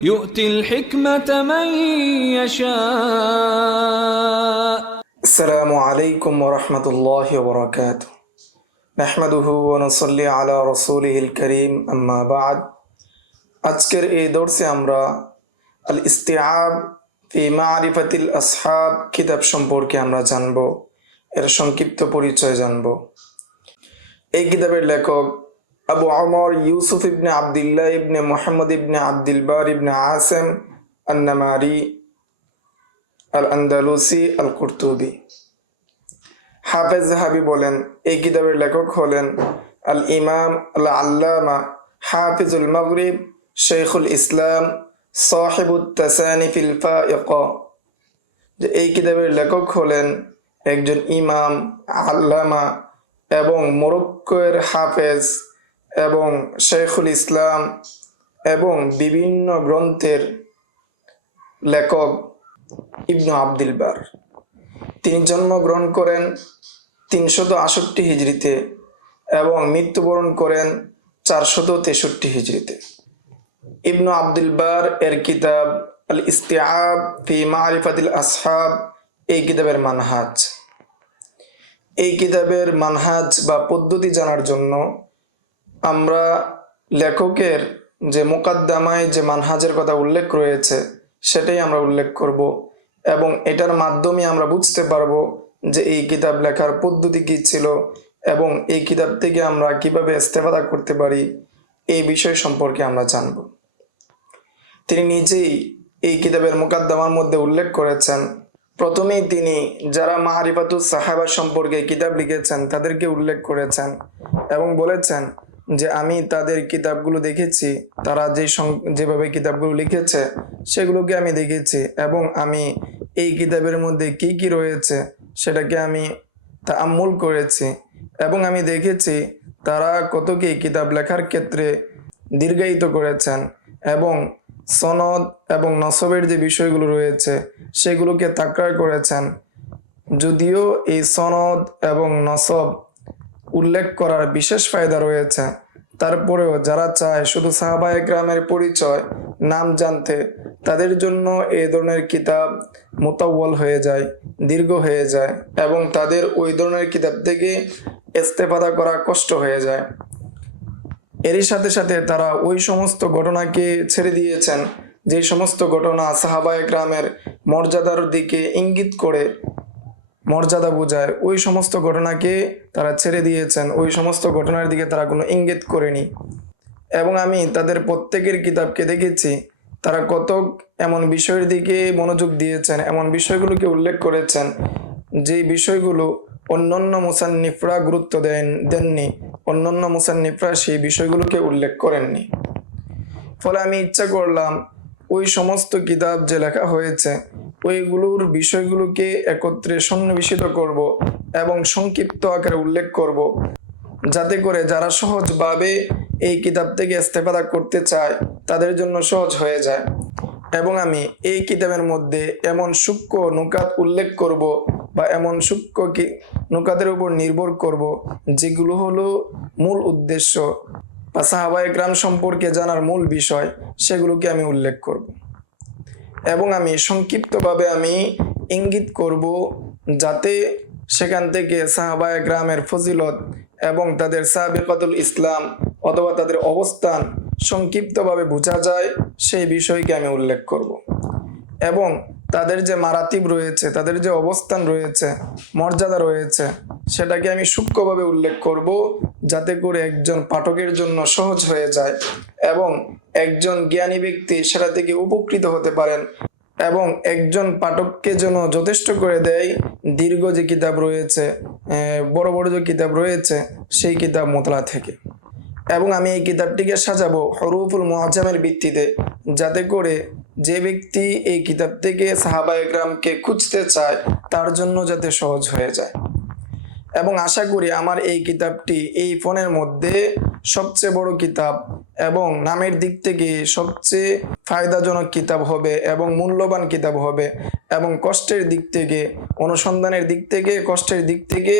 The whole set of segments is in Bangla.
يؤتي الحكمة من يشاء. السلام عليكم ورحمة الله وبركاته. نحمده ونصلي على رسوله الكريم أما بعد. আজকের এই দর্সে আমরা আল ইস্তিআব ফি মারিফাতিল আসহাব কিতাব সম্পর্কে আমরা জানব, এর সংক্ষিপ্ত পরিচয় জানব। এই কিতাবের লেখক আবু ওমর ইউসুফ ইবনে আবদুল্লাহ ইবনে মুহাম্মদ ইবনে আব্দুল বার ইবনে আসেম আন-নামারি আল-আন্দালুসি আল-কুরতুবি। হাফেজ যাহাবি বলেন, এই কিতাবের লেখক হলেন আল ইমাম আল আল্লামা হাফিজুল মাগরিব শেখুল ইসলাম সাহিবুত তাসানিফিল ফাইক। যে এই কিতাবের লেখক হলেন একজন ইমাম, আল্লামা এবং মরক্কোর হাফেজ এবং শেখুল ইসলাম এবং বিভিন্ন গ্রন্থের লেখক ইবনু আব্দুল বার। তিনি জন্মগ্রহণ করেন 368 হিজরিতে এবং মৃত্যুবরণ করেন 463 হিজরিতে। ইবনু আব্দুল বার এর কিতাব আল ইস্তিআব ফি মারিফাতিল আসহাব এই কিতাবের মানহাজ। এই কিতাবের মানহাজ বা পদ্ধতি জানার জন্য আমরা লেখকের যে মুকাদ্দামায় যে মানহাজের কথা উল্লেখ রয়েছে সেটাই আমরা উল্লেখ করব এবং এটার মাধ্যমে আমরা বুঝতে পারবো যে এই কিতাব লেখার পদ্ধতি কী ছিল এবং এই কিতাব থেকে আমরা কিভাবে ইস্তেফাদা করতে পারি এই বিষয় সম্পর্কে আমরা জানব। তিনি নিজেই এই কিতাবের মুকাদ্দামার মধ্যে উল্লেখ করেছেন, প্রথমেই তিনি যারা মারিফাতুস সাহাবা সম্পর্কে কিতাব লিখেছেন তাদেরকে উল্লেখ করেছেন এবং বলেছেন যে আমি তাদের কিতাবগুলো দেখেছি, তারা যেভাবে কিতাবগুলো লিখেছে সেগুলোকে আমি দেখেছি এবং আমি এই কিতাবের মধ্যে কি কি রয়েছে সেটাকে আমি তাআম্মুল করেছি এবং আমি দেখেছি তারা কত কি কিতাব লেখার ক্ষেত্রে দীর্ঘায়িত করেছেন এবং সনদ এবং নসবের যে বিষয়গুলো রয়েছে সেগুলোকে তাকরার করেছেন। যদিও এই সনদ এবং নসব উল্লেখ করার বিশেষ ফায়দা রয়েছে, তারপরেও যারা চায় শুধু সাহাবা একরামের পরিচয় নাম জানতে তাদের জন্য এই ধরনের কিতাব মুতাওয়াল হয়ে যায়, দীর্ঘ হয়ে যায় এবং তাদের ওই ধরনের কিতাব থেকে ইস্তেফাদা করা কষ্ট হয়ে যায়। এরই সাথে সাথে তারা ওই সমস্ত ঘটনাকে ছেড়ে দিয়েছেন যে সমস্ত ঘটনা সাহাবা একরামের মর্যাদার দিকে ইঙ্গিত করে, মর্যাদা বোঝায়, ওই সমস্ত ঘটনাকে তারা ছেড়ে দিয়েছেন, ওই সমস্ত ঘটনার দিকে তারা কোনো ইঙ্গিত করেনি। এবং আমি তাদের প্রত্যেকের কিতাবকে দেখেছি তারা কত এমন বিষয়ের দিকে মনোযোগ দিয়েছেন, এমন বিষয়গুলোকে উল্লেখ করেছেন যে বিষয়গুলো অন্যান্য মুসান্নিফরা গুরুত্ব দেননি, অন্যান্য মুসান্নিফরা সেই বিষয়গুলোকে উল্লেখ করেননি। ফলে আমি ইচ্ছা করলাম ওই সমস্ত কিতাব যে লেখা হয়েছে ওইগুলোর বিষয়গুলোকে একত্রে সন্নিবেশিত করব এবং সংক্ষিপ্ত আকারে উল্লেখ করব, যাতে করে যারা সহজভাবে এই কিতাব থেকে ইস্তেফাদা করতে চায় তাদের জন্য সহজ হয়ে যায়। এবং আমি এই কিতাবের মধ্যে এমন সূক্ষ্ম নুকাত উল্লেখ করব বা এমন সূক্ষ্ম নুকাতের উপর নির্ভর করব যেগুলো হলো মূল উদ্দেশ্য বা সাহাবা একরাম সম্পর্কে জানার মূল বিষয়, সেগুলোকে আমি উল্লেখ করব এবং আমি সংক্ষিপ্তভাবে আমি ইঙ্গিত করব যাতে সেখান থেকে সাহাবা একরামের ফজিলত এবং তাদের সাবিকাতুল ইসলাম অথবা তাদের অবস্থান সংক্ষিপ্তভাবে বোঝা যায়, সেই বিষয়কে আমি উল্লেখ করব এবং তাদের যে মারাতিব রয়েছে, তাদের যে অবস্থান রয়েছে, মর্যাদা রয়েছে, সেটাকে আমি সূক্ষ্মভাবে উল্লেখ করব যাতে করে একজন পাঠকের জন্য সহজ হয়ে যায় এবং একজন জ্ঞানী ব্যক্তি সেটা থেকে উপকৃত হতে পারেন এবং একজন পাঠককে যেন যথেষ্ট করে দেয় দীর্ঘ যে কিতাব রয়েছে, বড় বড় যে কিতাব রয়েছে সেই কিতাব মোতলা থেকে। এবং আমি এই কিতাবটিকে সাজাবো হরুফুল মুআজ্জামের ভিত্তিতে, যাতে করে যে ব্যক্তি এই কিতাব থেকে সাহাবা একরামকে খুঁজতে চায় তার জন্য যাতে সহজ হয়ে যায়। এবং আশা করি আমার এই কিতাবটি এই ফোনের মধ্যে সবচেয়ে বড় কিতাব এবং নামের দিক থেকে সবচেয়ে ফায়দাজনক কিতাব হবে এবং মূল্যবান কিতাব হবে এবং কষ্টের দিক থেকে, অনুসন্ধানের দিক থেকে, কষ্টের দিক থেকে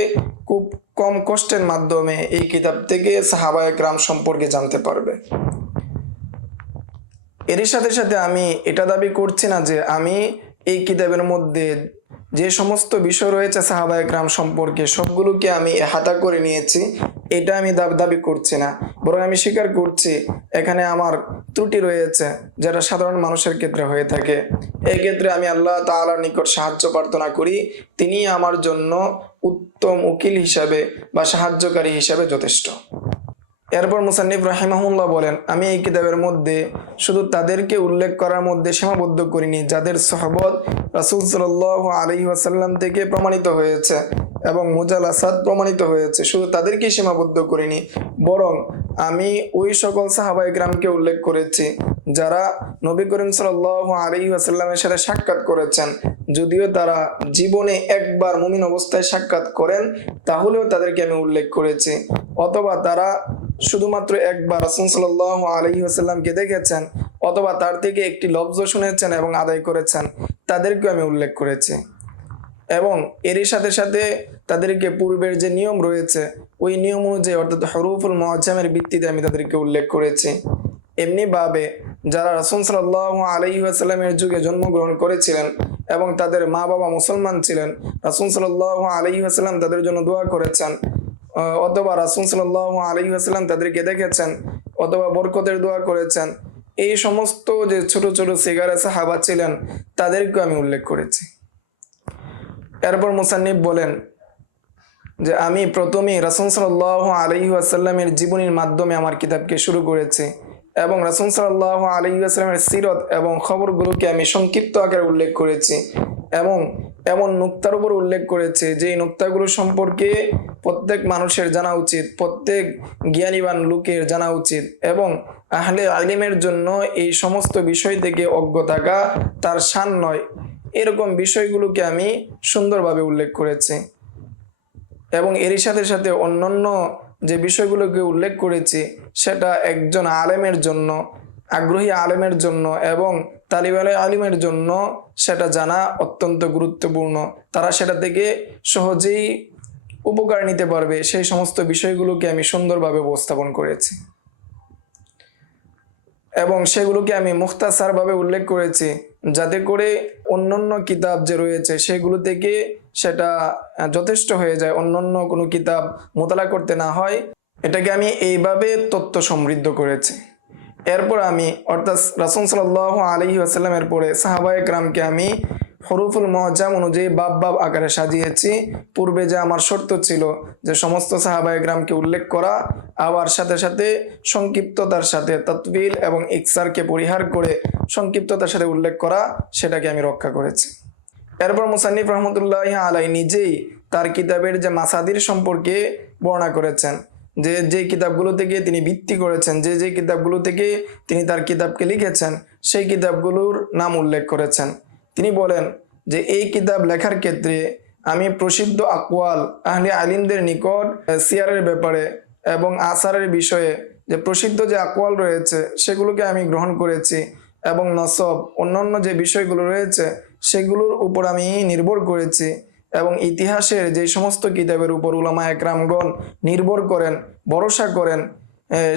খুব কম কষ্টের মাধ্যমে এই কিতাব থেকে সাহাবা একরাম সম্পর্কে জানতে পারবে। এরই সাথে সাথে আমি এটা দাবি করছি না যে আমি এই কিতাবের মধ্যে যে সমস্ত বিষয় রয়েছে সাহাবায়ে কেরাম সম্পর্কে সবগুলোকে আমি হাতা করে নিয়েছি, এটা আমি দাবি করছি না। বরং আমি স্বীকার করছি এখানে আমার ত্রুটি রয়েছে, যেটা সাধারণ মানুষের ক্ষেত্রে হয়ে থাকে। এই ক্ষেত্রে আমি আল্লাহ তাআলার নিকট সাহায্য প্রার্থনা করি, তিনি আমার জন্য উত্তম উকিল হিসাবে বা সাহায্যকারী হিসাবে যথেষ্ট। এরপর মুসান্নিফ রাহিমাহুল্লাহ বলেন, আমি এই কিতাবের মধ্যে শুধু তাদেরকে উল্লেখ করার মধ্যে সীমাবদ্ধ করিনি যাদের সহবত রাসূল সাল্লাল্লাহু আলাইহি ওয়াসাল্লাম থেকে প্রমাণিত হয়েছে এবং মুজালাসাত প্রমাণিত হয়েছে, শুধু তাদেরকে সীমাবদ্ধ করিনি, বরং আমি ওই সকল সাহাবায়ে কেরামকে উল্লেখ করেছি যারা নবী করিম সাল্লাল্লাহু আলাইহি ওয়াসাল্লামের সাথে সাক্ষাৎ করেছেন। যদিও তারা জীবনে একবার মুমিন অবস্থায় সাক্ষাৎ করেন, তাহলেও তাদেরকে আমি উল্লেখ করেছি। অথবা তারা শুধুমাত্র একবার রাসূল সাল্লাল্লাহু আলাইহি ওয়াসাল্লামকে দেখেছেন, অথবা তার থেকে একটি লফজ শুনেছেন এবং আদায় করেছেন, তাদেরকে আমি উল্লেখ করেছি। এবং এরই সাথে সাথে তাদেরকে পূর্বের যে নিয়ম রয়েছে ওই নিয়ম অনুযায়ী অর্থাৎ হরুফুল মুআজ্জামের ভিত্তিতে আমি তাদেরকে উল্লেখ করেছি। এমনিভাবে যারা রাসূল সাল্লাল্লাহু আলাইহি ওয়াসাল্লামের যুগে জন্মগ্রহণ করেছিলেন এবং তাদের মা বাবা মুসলমান ছিলেন, রাসূল সাল্লাল্লাহু আলাইহি ওয়াসাল্লাম তাদের জন্য দোয়া করেছেন, অথবা রাসূল সাল্লাল্লাহু আলাইহি ওয়াসাল্লাম তাদেরকে দেখেছেন, অথবা বরকতের দোয়া করেছেন, এই সমস্ত যে ছোট ছোট সিগারে সাহাবা ছিলেন তাদেরকে আমি উল্লেখ করেছি। এরপর মুসান্নিফ বলেন যে আমি প্রথমেই রাসূল সাল্লাল্লাহু আলাইহি ওয়াসাল্লামের জীবনীর মাধ্যমে আমার কিতাবকে শুরু করেছি এবং রাসূল সাল্লাল্লাহু আলাইহি ওয়াসাল্লামের সিরত এবং খবরগুলোকে আমি সংক্ষিপ্ত আকারে উল্লেখ করেছি এবং এমন নুকতার উপর উল্লেখ করেছে যে নুকতাগুলো সম্পর্কে প্রত্যেক মানুষের জানা উচিত, প্রত্যেক জ্ঞানীবান লোকের জানা উচিত এবং আহলে ইলমের জন্য এই সমস্ত বিষয় থেকে অজ্ঞ থাকা তার শান নয়, এরকম বিষয়গুলোকে আমি সুন্দরভাবে উল্লেখ করেছি। এবং এরই সাথে সাথে অন্যান্য যে বিষয়গুলোকে উল্লেখ করেছি সেটা একজন আলেমের জন্য, আগ্রহী আলেমের জন্য এবং তালিবানে আলিমের জন্য সেটা জানা অত্যন্ত গুরুত্বপূর্ণ। তারা সেটা থেকে সহজেই উপকার নিতে পারবে, সেই সমস্ত বিষয়গুলোকে আমি সুন্দরভাবে উপস্থাপন করেছি এবং সেগুলোকে আমি মুখতাসারভাবে উল্লেখ করেছি যাতে করে অন্যান্য কিতাব যে রয়েছে সেগুলো থেকে সেটা যথেষ্ট হয়ে যায়, অন্যান্য কোনো কিতাব মোতালা করতে না হয়। এটাকে আমি এইভাবে তথ্য সমৃদ্ধ করেছি। এরপর আমি অর্থাৎ রাসূল সাল্লাল্লাহু আলাইহি ওয়াসাল্লামের পরে সাহাবায়ে কেরামকে আমি হরুফুল মুআজ্জাম অনুযায়ী বাব বাব আকারে সাজিয়েছি। পূর্বে যে আমার শর্ত ছিল যে সমস্ত সাহাবায়ে কেরামকে উল্লেখ করা, আবার সাথে সাথে সংক্ষিপ্ততার সাথে তাতবিল এবং ইকসারকে পরিহার করে সংক্ষিপ্ততার সাথে উল্লেখ করা, সেটাকে আমি রক্ষা করেছি। এরপর মুসান্নিফ রহমতুল্লাহি আলাইহি নিজেই তার কিতাবের যে মাসাদির সম্পর্কে বর্ণনা করেছেন, যে কিতাবগুলো থেকে তিনি ভিত্তি করেছেন, যে কিতাবগুলো থেকে তিনি তার কিতাবকে লিখেছেন, সেই কিতাবগুলোর নাম উল্লেখ করেছেন। তিনি বলেন যে এই কিতাব লেখার ক্ষেত্রে আমি প্রসিদ্ধ আকওয়াল আহলে আলিমদের নিকট সিয়ারের ব্যাপারে এবং আসারের বিষয়ে যে প্রসিদ্ধ যে আকওয়াল রয়েছে সেগুলোকে আমি গ্রহণ করেছি এবং নসব অন্যান্য যে বিষয়গুলো রয়েছে সেগুলোর উপর আমি নির্ভর করেছি এবং ইতিহাসের যে সমস্ত কিতাবের উপর উলামায়ে কেরামগণ নির্ভর করেন, ভরসা করেন,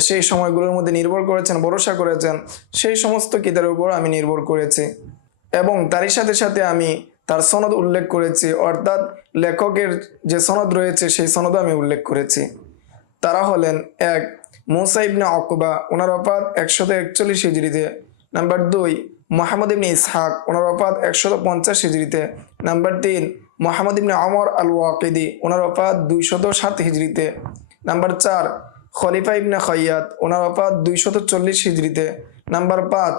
সেই সময়গুলোর মধ্যে নির্ভর করেছেন, ভরসা করেছেন, সেই সমস্ত কিতাবের উপর আমি নির্ভর করেছি এবং তারই সাথে সাথে আমি তার সনদ উল্লেখ করেছি, অর্থাৎ লেখকের যে সনদ রয়েছে সেই সনদও আমি উল্লেখ করেছি। তারা হলেন 1 মুসা ইবনে উকবা, ওনার ওফাত 141 হিজরিতে। নাম্বার 2 মুহাম্মদ ইবনে ইসহাক, ওনার ওফাত 150 হিজরিতে। নাম্বার 3 মুহাম্মদ ইবনে ওমর আল ওয়াকিদি, ওনার ওফাত 207 হিজরিতে। নাম্বার 4 খলিফা ইবনে খাইয়াত, ওনার ওফাত 240 হিজরিতে। নাম্বার 5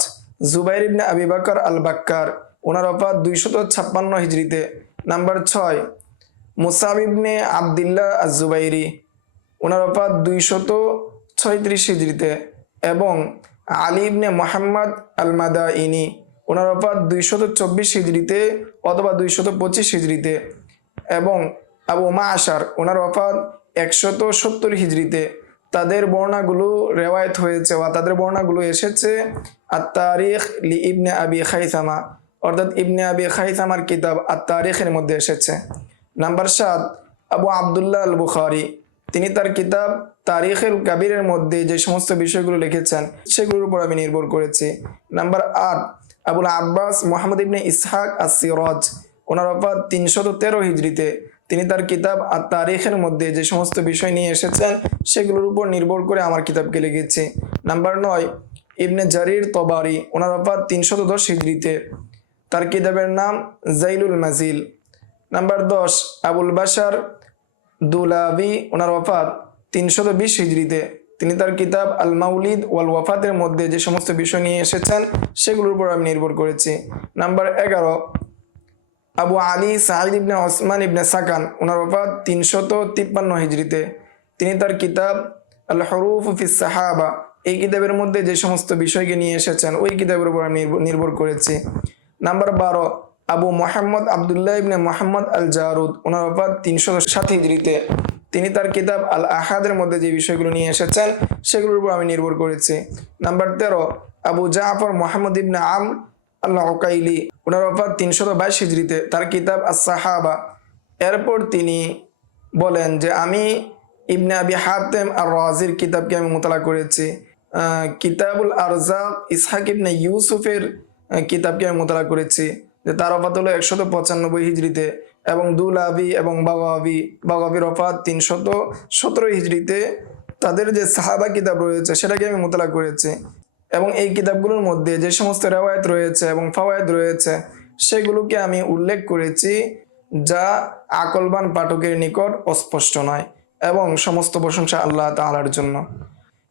জুবাইর ইবনে আবি বকর আল বাক্কার, ওনার ওফাত 256 হিজরিতে। নাম্বার 6 মুসাব ইবনে আবদুল্লাহ আজ-জুবাইরি, ওনার ওফাত 236 হিজরিতে এবং আলী ইবনে মুহাম্মদ আল মাদাইনি, ওনার ওফাত 224 হিজরিতে অথবা 225 হিজরিতে এবং আবু মাআশার, ওনার ওফাত 170 হিজরিতে। তাদের বর্ণনাগুলো রেওয়ায়েত হয়েছে বা তাদের বর্ণনাগুলো এসেছে আত-তারিখ লি ইবনে আবি খাইসামা, অর্থাৎ ইবনে আবি খাইসামার কিতাব আত-তারিখের মধ্যে এসেছে। নাম্বার 7 আবু আবদুল্লাহ আল বুখারী, তিনি তার কিতাব তারিখুল কাবিরের মধ্যে যে সমস্ত বিষয়গুলো লিখেছেন সেগুলোর উপর আমি নির্ভর করেছি। নাম্বার 8, আবুল আব্বাস মুহাম্মদ ইবনে ইসহাক আস-সিরাজ, ওনার ওফাত 313 হিজরিতে। তিনি তার কিতাব আর তারিখের মধ্যে যে সমস্ত বিষয় নিয়ে এসেছেন সেগুলোর উপর নির্ভর করে আমার কিতাবকে লিখেছি। নাম্বার 9, ইবনে জারির তবারি, ওনার ওফাত 310 হিজরিতে। তার কিতাবের নাম জাইলুল মাজিল। নাম্বার 10, আবুল বাশার দুলাবি, ওনার ওফাত 320 হিজরিতে। তিনি তার কিতাব আল মাউলিদ ওয়াল ওয়াফাতের মধ্যে যে সমস্ত বিষয় নিয়ে এসেছেন সেগুলোর উপর আমি নির্ভর করেছি। নাম্বার 11, আবু আলী সাঈদ ইবনে ওসমান ইবনে সাকান, ওনার ওফাত 353 হিজরিতে। তিনি তার কিতাব আল হুরুফ ফিস সাহাবা, এই কিতাবের মধ্যে যে সমস্ত বিষয়কে নিয়ে এসেছেন ওই কিতাবের উপর আমি নির্ভর করেছি। নাম্বার 12, আবু মোহাম্মদ আবদুল্লাহ ইবনে মোহাম্মদ আল জারুদ, ওনার ওফাত 307 হিজরিতে। তিনি তার কিতাব আল আহাদের মধ্যে যে বিষয়গুলো নিয়ে এসেছেন সেগুলোর উপর আমি নির্ভর করেছি। নাম্বার 13, আবু জাফর মোহাম্মদ ইবনে আমর আল্লাহ উকাইলি, ওনার ওফাত 322 হিজরিতে। তার কিতাব আস-সাহাবা। এরপর তিনি বলেন যে আমি ইবনে আবি হাতেম আর রাজির কিতাবকে আমি মোতালা করেছি। কিতাবুল আরজাক ইসহাক ইবনে ইউসুফের কিতাবকে আমি মোতালা করেছি, যে তার ওফাত হলো 195 হিজরিতে। এবং দুলাবি এবং বাগাবির ওফাত 317 হিজরিতে। তাদের যে সাহাবা কিতাব রয়েছে সেটাকে আমি মোতালা করেছি। এবং এই কিতাবগুলোর মধ্যে যে সমস্ত রেওয়ায়েত রয়েছে এবং ফাওয়ায়েদ রয়েছে সেগুলোকে আমি উল্লেখ করেছি, যা আকলবান পাঠকের নিকট অস্পষ্ট নয়, এবং সমস্ত প্রশংসা আল্লাহ তাআলার জন্য।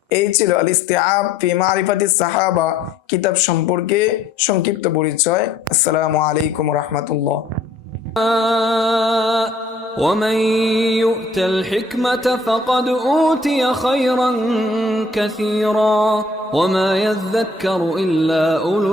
এই ছিল আল ইস্তিআব ফি মারিফাতিস সাহাবা কিতাব সম্পর্কে সংক্ষিপ্ত পরিচয়। আসসালামু আলাইকুম ওয়া রাহমাতুল্লাহ। ومن يؤت الحكمة فقد أوتي خيرا كثيرا وما يذكر إلا أولو